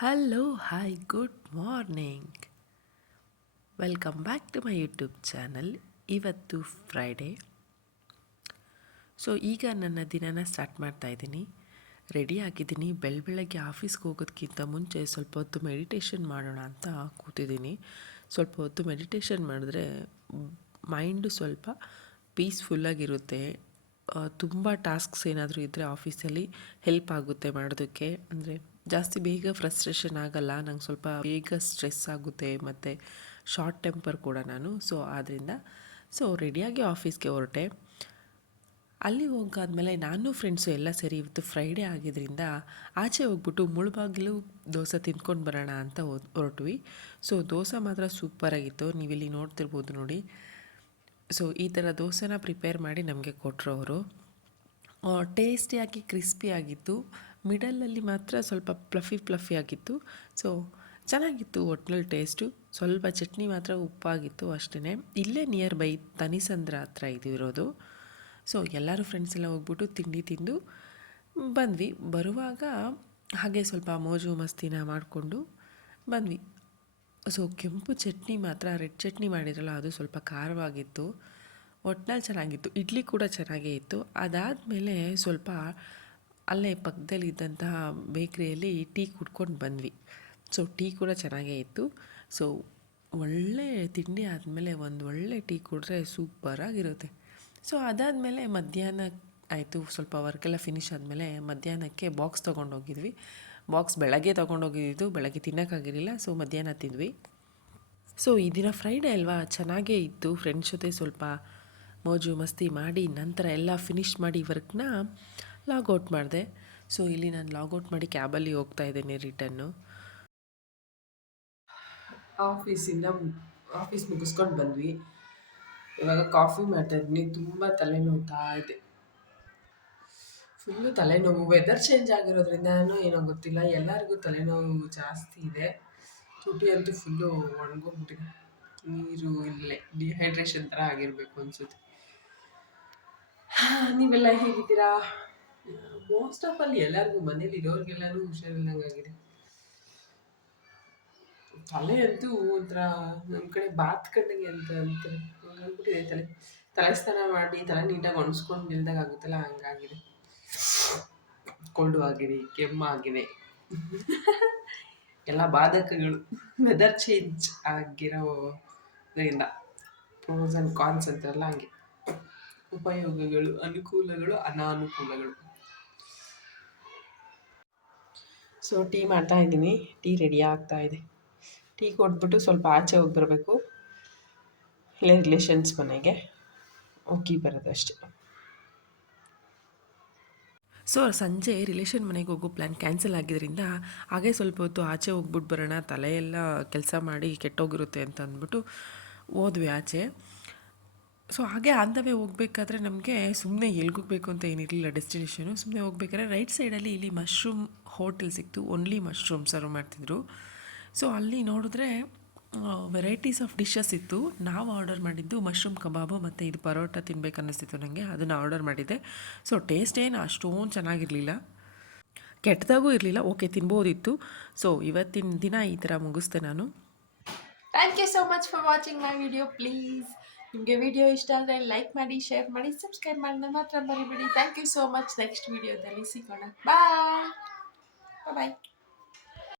Hello hi good morning welcome back to my YouTube channel ಇವತ್ತು Friday so ಈಗ ನನ್ನ ದಿನನ start ಮಾಡ್ತಾ ಇದ್ದೀನಿ. ರೆಡಿ ಆಗಿದ್ದೀನಿ. ಬೆಳ ಬೆಳಗ್ಗೆ ಆಫೀಸ್ಗೆ ಹೋಗೋದಕ್ಕಿಂತ ಮುಂಚೆ ಸ್ವಲ್ಪ ಹೊತ್ತು ಮೆಡಿಟೇಷನ್ ಮಾಡೋಣ ಅಂತ ಕೂತಿದ್ದೀನಿ. ಸ್ವಲ್ಪ ಹೊತ್ತು ಮೆಡಿಟೇಷನ್ ಮಾಡಿದ್ರೆ ಮೈಂಡು ಸ್ವಲ್ಪ ಪೀಸ್ಫುಲ್ಲಾಗಿರುತ್ತೆ ತುಂಬ ಟಾಸ್ಕ್ಸ್ ಏನಾದರೂ ಇದ್ದರೆ ಆಫೀಸಲ್ಲಿ ಹೆಲ್ಪ್ ಆಗುತ್ತೆ ಮಾಡೋದಕ್ಕೆ. ಅಂದರೆ ಜಾಸ್ತಿ ಬೇಗ ಫ್ರಸ್ಟ್ರೇಷನ್ ಆಗಲ್ಲ, ನಂಗೆ ಸ್ವಲ್ಪ ಬೇಗ ಸ್ಟ್ರೆಸ್ ಆಗುತ್ತೆ ಮತ್ತು ಶಾರ್ಟ್ ಟೆಂಪರ್ ಕೂಡ ನಾನು. ಸೊ ಆದ್ದರಿಂದ ಸೊ ರೆಡಿಯಾಗಿ ಆಫೀಸ್ಗೆ ಹೊರಟೆ. ಅಲ್ಲಿ ಹೋಗಾದ್ಮೇಲೆ ನಾನು ಫ್ರೆಂಡ್ಸು ಎಲ್ಲ ಸೇರಿ ಇವತ್ತು ಫ್ರೈಡೇ ಆಗಿದ್ದರಿಂದ ಆಚೆ ಹೋಗ್ಬಿಟ್ಟು ಮುಳುಬಾಗಿಲು ದೋಸೆ ತಿಂದ್ಕೊಂಡು ಬರೋಣ ಅಂತ ಹೊರಟ್ವಿ. ಸೊ ದೋಸೆ ಮಾತ್ರ ಸೂಪರಾಗಿತ್ತು ನೀವಿಲ್ಲಿ ನೋಡ್ತಿರ್ಬೋದು ನೋಡಿ. ಸೊ ಈ ಥರ ದೋಸೆನ ಪ್ರಿಪೇರ್ ಮಾಡಿ ನಮಗೆ ಕೊಟ್ಟರು ಅವರು. ಟೇಸ್ಟಿಯಾಗಿ ಕ್ರಿಸ್ಪಿ ಆಗಿತ್ತು. ಮಿಡಲಲ್ಲಿ ಮಾತ್ರ ಸ್ವಲ್ಪ ಪ್ಲಫಿ ಪ್ಲಫಿ ಆಗಿತ್ತು. ಸೊ ಚೆನ್ನಾಗಿತ್ತು ಒಟ್ನಲ್ಲಿ ಟೇಸ್ಟು. ಸ್ವಲ್ಪ ಚಟ್ನಿ ಮಾತ್ರ ಉಪ್ಪಾಗಿತ್ತು ಅಷ್ಟೇ ಇಲ್ಲೇ ನಿಯರ್ ಬೈ ತನಿಸಂದ್ರ ಹತ್ರ ಇದಿರೋದು. ಸೊ ಎಲ್ಲರೂ ಫ್ರೆಂಡ್ಸ್ ಎಲ್ಲ ಹೋಗ್ಬಿಟ್ಟು ತಿಂಡಿ ತಿಂದು ಬಂದ್ವಿ. ಬರುವಾಗ ಹಾಗೆ ಸ್ವಲ್ಪ ಮೋಜು ಮಸ್ತಿನ ಮಾಡಿಕೊಂಡು ಬಂದ್ವಿ. ಸೊ ಕೆಂಪು ಚಟ್ನಿ ಮಾತ್ರ, ರೆಡ್ ಚಟ್ನಿ ಮಾಡಿರಲ್ಲ ಅದು ಸ್ವಲ್ಪ ಖಾರವಾಗಿತ್ತು. ಒಟ್ನಲ್ಲಿ ಚೆನ್ನಾಗಿತ್ತು. ಇಡ್ಲಿ ಕೂಡ ಚೆನ್ನಾಗೇ ಇತ್ತು. ಅದಾದಮೇಲೆ ಸ್ವಲ್ಪ ಅಲ್ಲೇ ಪಕ್ಕದಲ್ಲಿ ಇದ್ದಂತಹ ಬೇಕ್ರಿಯಲ್ಲಿ ಟೀ ಕುಡ್ಕೊಂಡು ಬಂದ್ವಿ. ಸೊ ಟೀ ಕೂಡ ಚೆನ್ನಾಗೇ ಇತ್ತು. ಸೊ ಒಳ್ಳೆ ತಿಂಡಿ ಆದಮೇಲೆ ಒಂದು ಒಳ್ಳೆ ಟೀ ಕುಡಿದ್ರೆ ಸೂಪರಾಗಿರುತ್ತೆ ಸೊ ಅದಾದಮೇಲೆ ಮಧ್ಯಾಹ್ನ ಆಯಿತು. ಸ್ವಲ್ಪ ವರ್ಕೆಲ್ಲ ಫಿನಿಶ್ ಆದಮೇಲೆ ಮಧ್ಯಾಹ್ನಕ್ಕೆ ಬಾಕ್ಸ್ ತೊಗೊಂಡೋಗಿದ್ವಿ. ಬಾಕ್ಸ್ ಬೆಳಗ್ಗೆ ತೊಗೊಂಡೋಗಿದ್ದು, ಬೆಳಗ್ಗೆ ತಿನ್ನೋಕ್ಕಾಗಿರಲಿಲ್ಲ. ಸೊ ಮಧ್ಯಾಹ್ನ ತಿಂದ್ವಿ. ಸೊ ಈ ದಿನ ಫ್ರೈಡೇ ಅಲ್ವಾ? ಚೆನ್ನಾಗೇ ಇತ್ತು. ಫ್ರೆಂಡ್ಸ್ ಜೊತೆ ಸ್ವಲ್ಪ ಮೋಜು ಮಸ್ತಿ ಮಾಡಿ ನಂತರ ಎಲ್ಲ ಫಿನಿಶ್ ಮಾಡಿ ವರ್ಕ್ನ ಲಾಗೌಟ್ ಮಾಡಿದೆ. ಸೊ, ಇಲ್ಲಿ ನಾನು ಲಾಗೌಟ್ ಮಾಡಿ ಕ್ಯಾಬಲ್ಲಿ ಹೋಗ್ತಾ ಇದ್ದೇನೆ ರಿಟರ್ನು ಆಫೀಸಿಂದ ಆಫೀಸ್ ಮುಗಿಸ್ಕೊಂಡು ಬಂದ್ವಿ. ಇವಾಗ ಕಾಫಿ ಮಾಡ್ತಾ ಇದ್ದೀನಿ ತುಂಬ ತಲೆನೋವ್ತಾ ಇದೆ. ಫುಲ್ಲು ತಲೆನೋವು. ವೆದರ್ ಚೇಂಜ್ ಆಗಿರೋದ್ರಿಂದನೂ ಏನೋ ಗೊತ್ತಿಲ್ಲ. ಎಲ್ಲರಿಗೂ ತಲೆನೋವು ಜಾಸ್ತಿ ಇದೆ. ತುಟಿ ಅಂತೂ ಫುಲ್ಲು ಒಣಗೋಗ್ಬಿಟ್ಟಿದೆ ನೀರು ಇಲ್ಲೇ. ಡಿಹೈಡ್ರೇಷನ್ ಥರ ಆಗಿರಬೇಕು ಅನಿಸುತ್ತೆ. ನೀವೆಲ್ಲ ಹೇಗಿದ್ದೀರಾ? ಮೋಸ್ಟ್ ಆಫ್ ಅಲ್ಲಿ ಎಲ್ಲರಿಗೂ ಮನೇಲಿ ಇರೋರಿಗೆಲ್ಲರೂ ಹುಷಾರಿಲ್ಲಂಗಾಗಿದೆ ತಲೆ ಅಂತೂ ಒಂಥರ ನಮ್ಮ ಕಡೆ ಬಾತ್ ಕಂಡಂಗೆ ಅಂತ ಅಂತಾರೆ ಅಂದ್ಬಿಟ್ಟಿದೆ ತಲೆ. ತಲೆ ಸ್ನಾನ ಮಾಡಿ ತಲೆ ನೀಟಾಗಿ ಒಣಸ್ಕೊಂಡು ನಿಲ್ದಾಗ ಆಗುತ್ತಲ್ಲ ಹಂಗಾಗಿದೆ. ಕೊಂಡು ಆಗಿದೆ ಕೆಮ್ಮಾಗಿದೆ ಎಲ್ಲ ಬಾಧಕಗಳು. ವೆದರ್ ಚೇಂಜ್ ಆಗಿರೋದ್ರಿಂದ. ಪ್ರೋಸ್ ಆ್ಯಂಡ್ ಕಾನ್ಸ್ ಅಂತಾರಲ್ಲ ಹಂಗೆ. ಉಪಯೋಗಗಳು, ಅನುಕೂಲಗಳು, ಅನಾನುಕೂಲಗಳು. ಸೊ ಟೀ ಮಾಡ್ತಾ ಇದ್ದೀನಿ. ಟೀ ರೆಡಿ ಆಗ್ತಾ ಇದೆ. ಟೀ ಕೊಟ್ಬಿಟ್ಟು ಸ್ವಲ್ಪ ಆಚೆ ಹೋಗಿ ಬರಬೇಕು. ಇಲ್ಲೇ ರಿಲೇಷನ್ಸ್ ಮನೆಗೆ. ಹೋಗಿ ಬರೋದು ಸೊ ಸಂಜೆ ರಿಲೇಷನ್ ಮನೆಗೆ ಹೋಗೋ ಪ್ಲ್ಯಾನ್ ಕ್ಯಾನ್ಸಲ್ ಆಗಿದ್ದರಿಂದ ಹಾಗೆ ಸ್ವಲ್ಪ ಹೊತ್ತು ಆಚೆ ಹೋಗ್ಬಿಟ್ಟು ಬರೋಣ, ತಲೆಯೆಲ್ಲ ಕೆಲಸ ಮಾಡಿ ಕೆಟ್ಟೋಗಿರುತ್ತೆ ಅಂತ ಅಂದ್ಬಿಟ್ಟು ಹೋದ್ವಿ ಆಚೆ. ಸೊ ಹಾಗೆ ಆಂದವೇ ಹೋಗ್ಬೇಕಾದ್ರೆ ನಮಗೆ ಸುಮ್ಮನೆ ಎಲ್ಗೋಗ್ಬೇಕು ಅಂತ ಏನಿರಲಿಲ್ಲ ಡೆಸ್ಟಿನೇಷನು. ಸುಮ್ಮನೆ ಹೋಗ್ಬೇಕಾದ್ರೆ ರೈಟ್ ಸೈಡಲ್ಲಿ ಇಲ್ಲಿ ಮಶ್ರೂಮ್ ಹೋಟೆಲ್ ಸಿಕ್ತು. ಓನ್ಲಿ ಮಶ್ರೂಮ್ ಸರ್ವ್ ಮಾಡ್ತಿದ್ರು. ಸೊ ಅಲ್ಲಿ ನೋಡಿದ್ರೆ ವೆರೈಟೀಸ್ ಆಫ್ ಡಿಶಸ್ ಇತ್ತು. ನಾವು ಆರ್ಡರ್ ಮಾಡಿದ್ದು ಮಶ್ರೂಮ್ ಕಬಾಬು ಮತ್ತು ಇದು ಪರೋಟ ತಿನ್ಬೇಕು ಅನ್ನಿಸ್ತಿತ್ತು ನನಗೆ ಅದನ್ನು ಆರ್ಡರ್ ಮಾಡಿದ್ದೆ. ಸೊ ಟೇಸ್ಟ್ ಏನು ಅಷ್ಟೊಂದು ಚೆನ್ನಾಗಿರಲಿಲ್ಲ. ಕೆಟ್ಟದಾಗೂ ಇರಲಿಲ್ಲ. ಓಕೆ ತಿನ್ಬೋದಿತ್ತು. ಸೊ ಇವತ್ತಿನ ದಿನ ಈ ಥರ ಮುಗಿಸ್ದೆ ನಾನು. Thank you so much for watching my video please ನಿಮಗೆ ವಿಡಿಯೋ ಇಷ್ಟ ಆದರೆ ಲೈಕ್ ಮಾಡಿ ಶೇರ್ ಮಾಡಿ ಸಬ್ಸ್ಕ್ರೈಬ್ ಮಾಡೋಣ ಮಾತ್ರ ಮರಿಬೇಡಿ. Thank you so much next ವಿಡಿಯೋದಲ್ಲಿ ಸಿಗೋಣ. ಬಾಯ್ ಬಾಯ್